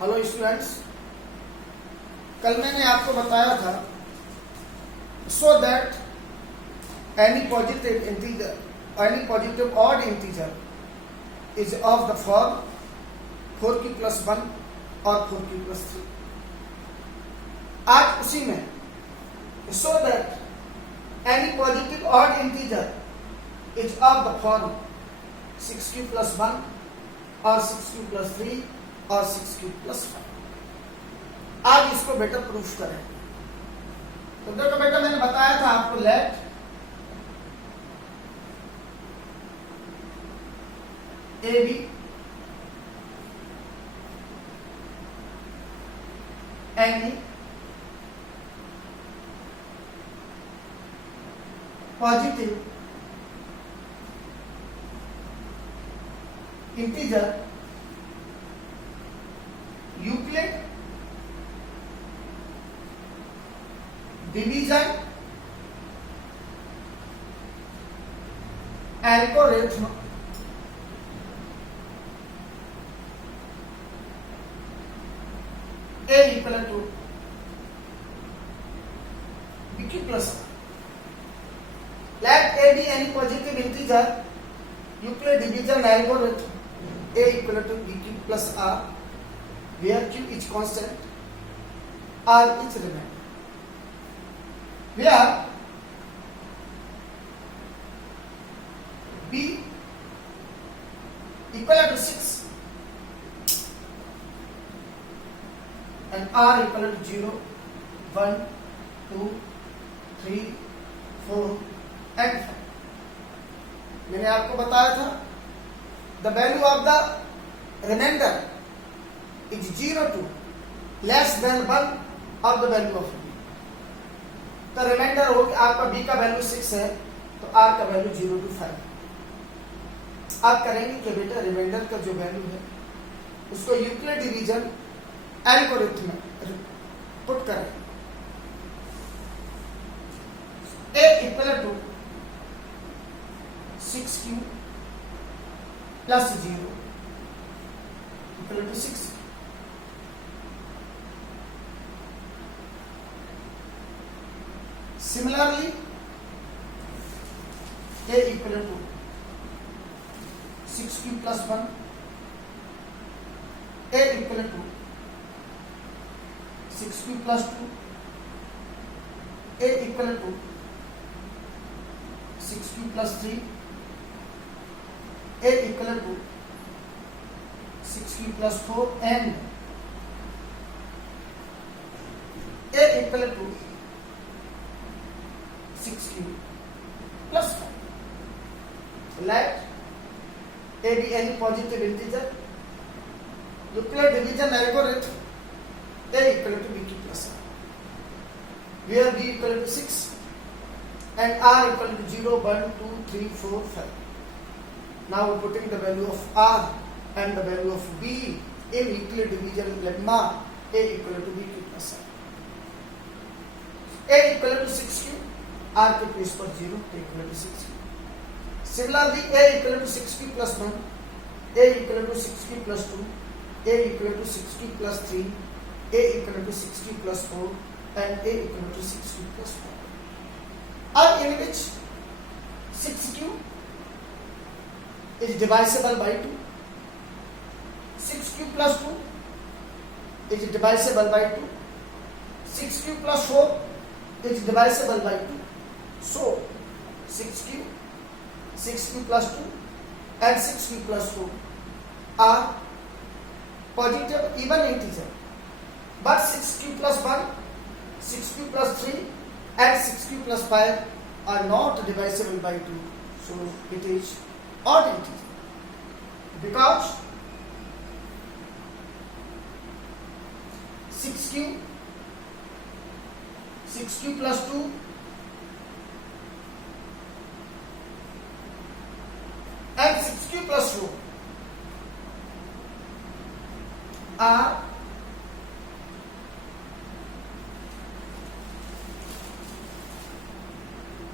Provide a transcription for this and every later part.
Hello students, कल मैंने आपको बताया था so that any positive odd integer is of the form 4q+1 और 4q+3। आज उसी में so that any positive odd integer is of the form 6q+1 और 6q+3 और 6q+5। आज इसको बेटा प्रूफ करें। तो देखो बेटा, मैंने बताया था आपको let a b any positive integer Euclid division algorithm A equal to BQ plus R. Let A be any positive integer Euclid division algorithm A equal to BQ plus R, where Q is constant, R is remainder. Where B equal to 6 and R equal to 0, 1, 2, 3, 4 and 5. मैंने आपको बताया था the value of the remainder is 0 to less than 1 of the value of B. तो reminder हो कि आपका B का value 6 है तो R का वैल्यू 0 to 5। आप करेंगे कि बेटा रिमाइंडर का जो वैल्यू है उसको यूक्लिड डिवीजन एल्गोरिथम में पुट करें। A equal to 6q plus 0 equal to 6. Similarly, A equal to 6q plus 1, A equal to 6q plus 2, A equal to 6q plus 3, A equal to 6q plus 4 and A equal to 6q plus 5. Let A be any positive integer, Euclid division algorithm A equal to BQ plus R, where B equal to 6 and R equal to 0, 1, 2, 3, 4, 5. Now we're putting the value of R and the value of B in Euclid division lemma A equal to BQ plus R. A equal to 6q, R के place पर 0, A equal to 6q. Similarly, A equal to 6q plus 1, A equal to 6q plus 2, A equal to 6q plus 3, A equal to 6q plus 4 and A equal to 6q plus 4. Or in which 6q is divisible by 2, 6q plus 2 is divisible by 2, 6q plus 4 is divisible by 2. So 6q plus 2 and 6q plus 4 are positive even integer, but 6q plus 1, 6q plus 3 and 6q plus 5 are not divisible by 2. So it is odd integer because 6q plus 2 and 6q plus 4 are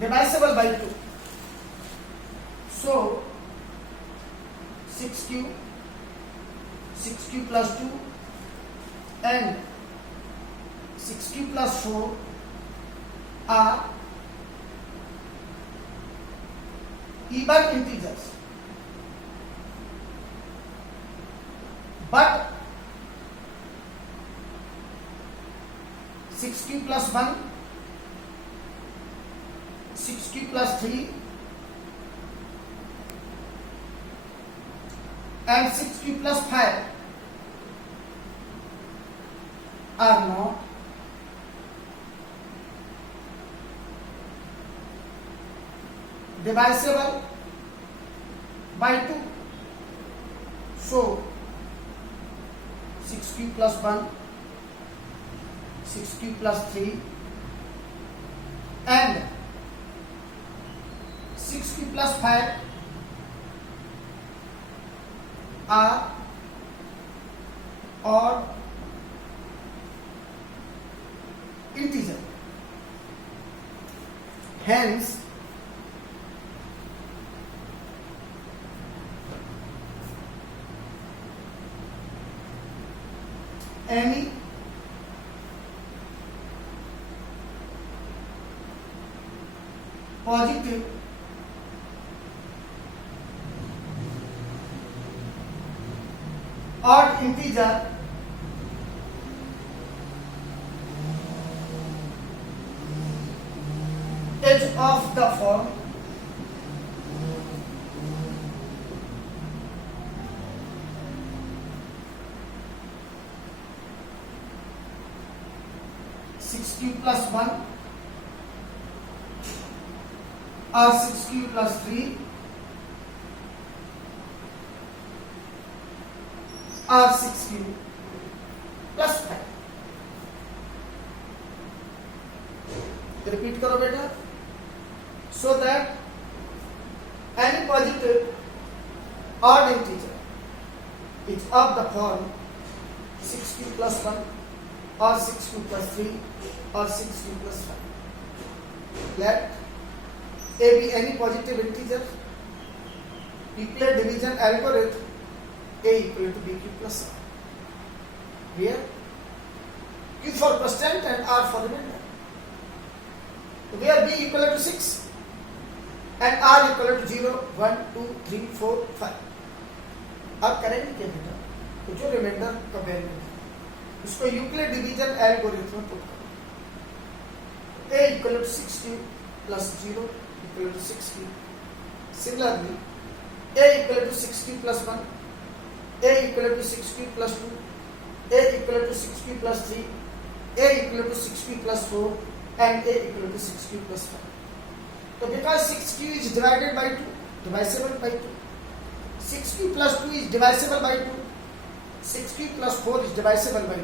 divisible by 2. So 6q plus 2 and 6q plus 4 are even integers, but 6q plus 1, 6q plus 3 and 6q plus 5 are not divisible by 2. So 6q plus 1, 6q plus 3 and 6q plus 5 are odd integer. Hence, any positive odd integer is of the form six q plus 1 or 6q plus 3 or 6q plus 5. Repeat करो बेटा. So that any positive odd integer is of the form 6q plus 1 or 6q plus 3 or 6q plus 5. Let A be any positive integer. Euclid division algorithm. A equal to BQ plus R. Here Q for constant and R for remainder. Where B equal to 6 and R equal to 0, 1, 2, 3, 4, 5. अब करेंगे क्या बेटा? तो जो reminder का value है उसको Euclid division algorithm में पुट करो. A equal to 6q plus 0 equal to 6q. Similarly, A equal to 6q plus 1, A equal to 6q plus 2, A equal to 6q plus 3, A equal to 6q plus 4 and A equal to 6q plus 5. So because 6q is divided by 2, divisible by 2, 6q plus 2 is divisible by 2, 6q plus 4 is divisible by 2.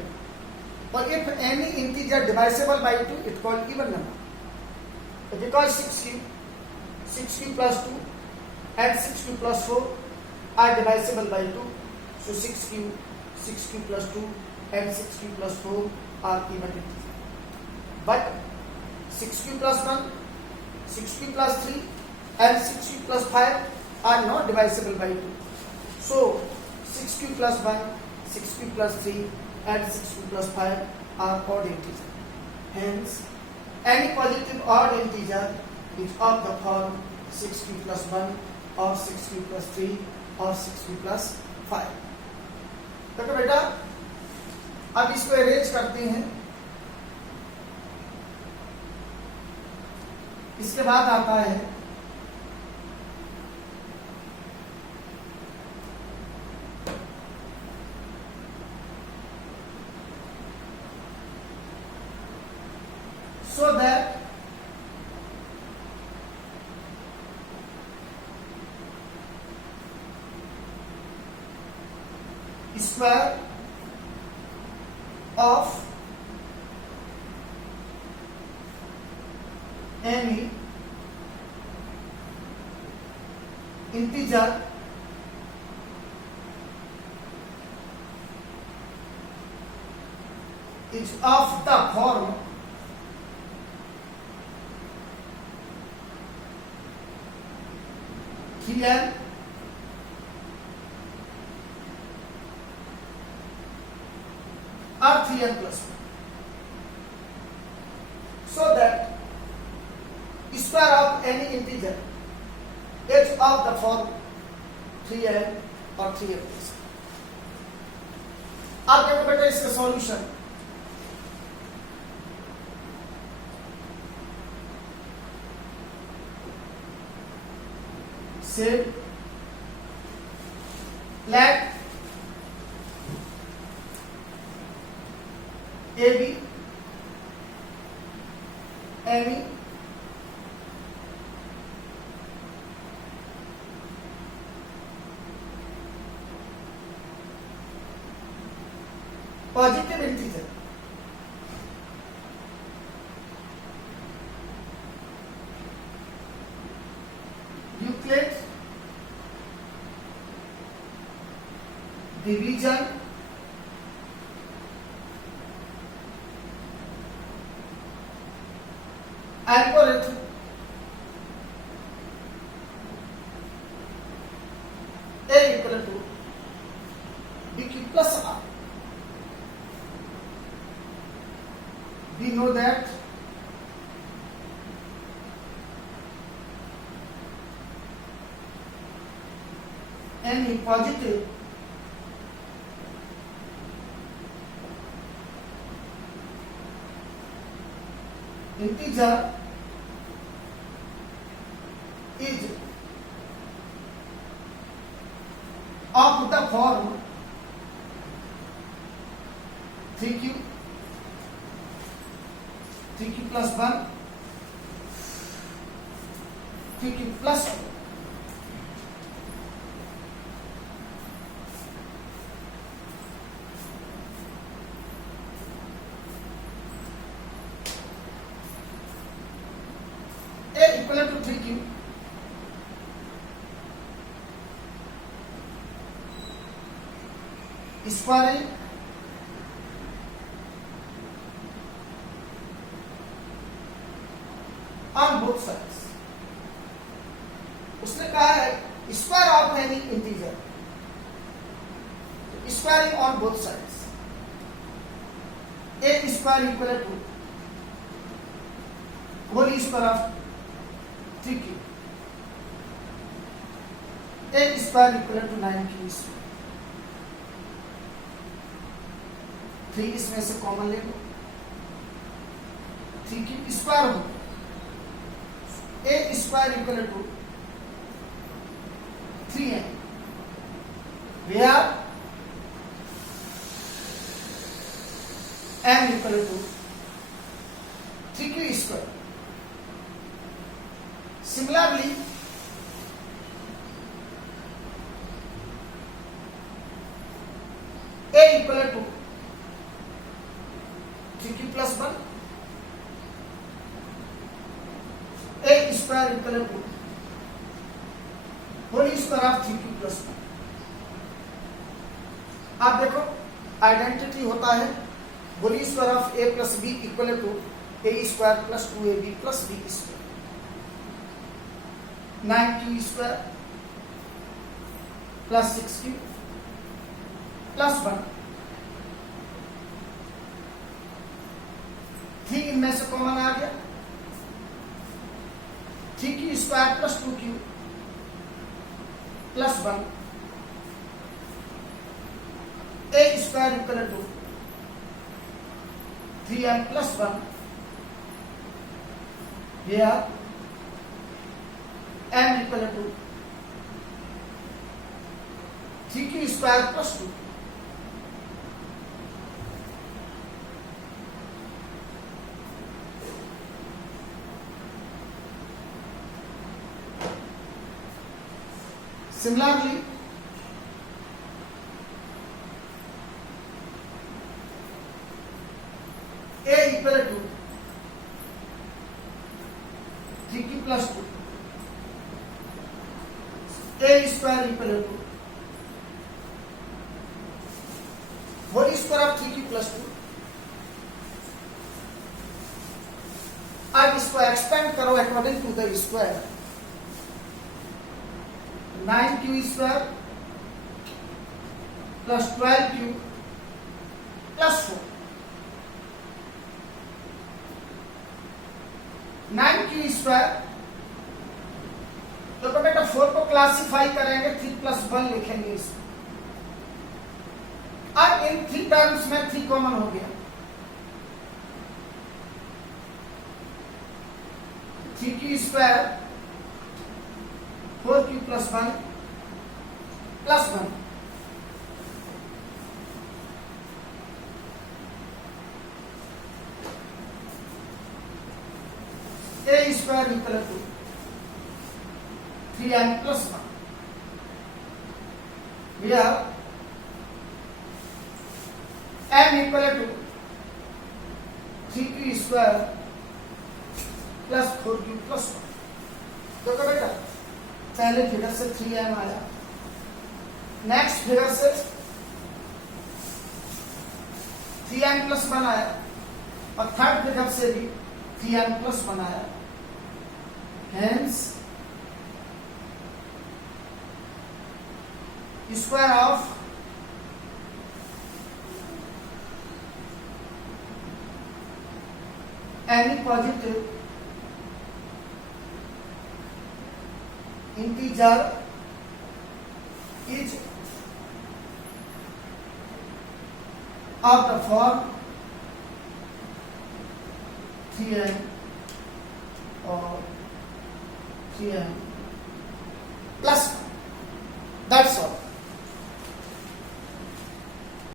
But if any integer divisible by 2, it is called even number. So because 6q plus 2 and 6q plus 4 are divisible by 2, so 6q plus 2 and 6q plus 4 are even integer. But 6q plus 1, 6q plus 3 and 6q plus 5 are not divisible by 2. So 6q plus 1, 6q plus 3 and 6q plus 5 are odd integer. Hence, any positive odd integer is of the form 6q plus 1 or 6q plus 3 or 6q plus 5. देखो बेटा, अब इसको arrange करते हैं. इसके बाद आता है so that square of any integer is of the form here or 3n plus 1. So that square of any integer is of the form 3n or 3n plus 1. अब देखो बेटा इसका सॉल्यूशन, से let AB ME positive integer Euclid division algorithm A equal to BQ plus R. We know that any positive integer is of the form 3q plus 1 3q plus 1. A equivalent to 3q squaring on both sides. उसने कहा है square of any integer, squaring on both sides. A square equal to whole square of 3q. A square equal to 9q square. 3 इसमें से common ले लो, 3q square हो. A square equal to 3n, where m equal to 3q square. Similarly, A equal to 3q plus 1, A square equal to whole square of 3q plus 1. आप देखो identity होता है whole square of a plus b equal to a square plus 2ab plus b square. 9q square plus 6q plus 1. 3 इनमें से कॉमन आ गया, 3q square plus 2q plus 1. A square equal to 3m plus 1, here m equal to 3q square plus 2. Similarly, A equal to 3q plus 2, A square equal to whole square of 3q plus 2. अब इसको expand करो according to the square. 9q square plus 12q plus 4. 9 square. तो बेटा 4 को classify करेंगे, 3 plus 1 लिखेंगे इसमें। अब इन 3 टर्म्स में 3 कॉमन हो गया, 3 square 4 plus 1 plus 1। A square equal to 3n plus 1। Here m equal to 3q square plus 4q plus 1। तो बेटा पहले फिगर से 3m आया, नेक्स्ट फिगर से 3n plus 1 आया, और थर्ड फिगर से भी 3n plus 1 आया। Hence square of any positive integer is of the form 3n or 3n plus 1। That's all.